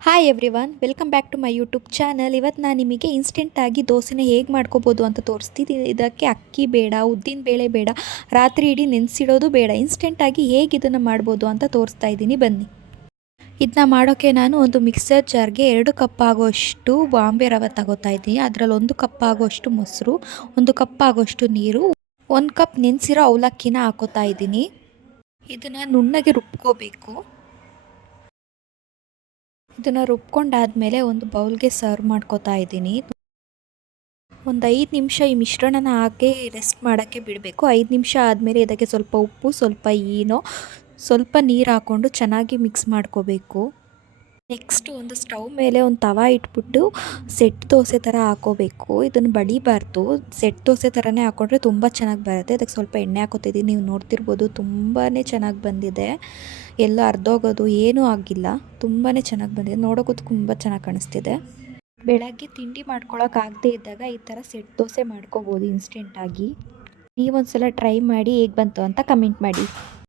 Hi everyone, welcome back to my YouTube channel. ಇವತ್ತು ನಾನು ನಿಮಗೆ ಇನ್ಸ್ಟೆಂಟಾಗಿ ದೋಸೆನ ಹೇಗೆ ಮಾಡ್ಕೋಬೋದು ಅಂತ ತೋರಿಸ್ತಿದ್ದೀನಿ. ಇದಕ್ಕೆ ಅಕ್ಕಿ ಬೇಡ, ಉದ್ದಿನ ಬೇಳೆ ಬೇಡ, ರಾತ್ರಿ ಇಡೀ ನೆನೆಸಿಡೋದು ಬೇಡ. ಇನ್ಸ್ಟೆಂಟಾಗಿ ಹೇಗೆ ಇದನ್ನು ಮಾಡ್ಬೋದು ಅಂತ ತೋರಿಸ್ತಾ ಇದ್ದೀನಿ, ಬನ್ನಿ. ಇದನ್ನ ಮಾಡೋಕ್ಕೆ ನಾನು ಒಂದು ಮಿಕ್ಸರ್ ಜಾರ್ಗೆ 2 ಕಪ್ ಆಗೋಷ್ಟು ಬಾಂಬೆ ರವೆ ತಗೋತಾ ಇದ್ದೀನಿ. ಅದರಲ್ಲಿ 1 ಕಪ್ ಆಗೋಷ್ಟು ಮೊಸರು, 1 ಕಪ್ ಆಗೋಷ್ಟು ನೀರು, 1 ಕಪ್ ನೆನೆಸಿರೋ ಅವಲಕ್ಕಿನ ಹಾಕೋತಾ ಇದ್ದೀನಿ. ಇದನ್ನು ನುಣ್ಣಗೆ ರುಬ್ಕೋಬೇಕು. ಇದನ್ನು ರುಬ್ಕೊಂಡಾದಮೇಲೆ ಒಂದು ಬೌಲ್ಗೆ ಸರ್ವ್ ಮಾಡ್ಕೋತಾ ಇದ್ದೀನಿ. ಒಂದು 5 ನಿಮಿಷ ಈ ಮಿಶ್ರಣನ ಹಾಕಿ ರೆಸ್ಟ್ ಮಾಡೋಕ್ಕೆ ಬಿಡಬೇಕು. 5 ನಿಮಿಷ ಆದಮೇಲೆ ಇದಕ್ಕೆ ಸ್ವಲ್ಪ ಉಪ್ಪು, ಸ್ವಲ್ಪ ಈನೋ, ಸ್ವಲ್ಪ ನೀರು ಹಾಕ್ಕೊಂಡು ಚೆನ್ನಾಗಿ ಮಿಕ್ಸ್ ಮಾಡ್ಕೋಬೇಕು. ನೆಕ್ಸ್ಟು ಒಂದು ಸ್ಟವ್ ಮೇಲೆ ಒಂದು ತವಾ ಇಟ್ಬಿಟ್ಟು ಸೆಟ್ ದೋಸೆ ಥರ ಹಾಕೋಬೇಕು. ಇದನ್ನು ಬಡಿಬಾರ್ದು, ಸೆಟ್ ದೋಸೆ ಥರನೇ ಹಾಕ್ಕೊಂಡ್ರೆ ತುಂಬ ಚೆನ್ನಾಗಿ ಬರುತ್ತೆ. ಅದಕ್ಕೆ ಸ್ವಲ್ಪ ಎಣ್ಣೆ ಹಾಕೋತಿದ್ದೀನಿ. ನೀವು ನೋಡ್ತಿರ್ಬೋದು, ತುಂಬಾ ಚೆನ್ನಾಗಿ ಬಂದಿದೆ. ಎಲ್ಲ ಅರ್ಧೋಗೋದು ಏನೂ ಆಗಿಲ್ಲ, ತುಂಬಾ ಚೆನ್ನಾಗಿ ಬಂದಿದೆ. ನೋಡೋಕ್ಕೂ ತುಂಬ ಚೆನ್ನಾಗಿ ಕಾಣಿಸ್ತಿದೆ. ಬೆಳಗ್ಗೆ ತಿಂಡಿ ಮಾಡ್ಕೊಳಕ್ಕಾಗದೇ ಇದ್ದಾಗ ಈ ಥರ ಸೆಟ್ ದೋಸೆ ಮಾಡ್ಕೋಬೋದು ಇನ್ಸ್ಟೆಂಟಾಗಿ. ನೀವೊಂದ್ಸಲ ಟ್ರೈ ಮಾಡಿ ಹೇಗೆ ಬಂತು ಅಂತ ಕಮೆಂಟ್ ಮಾಡಿ.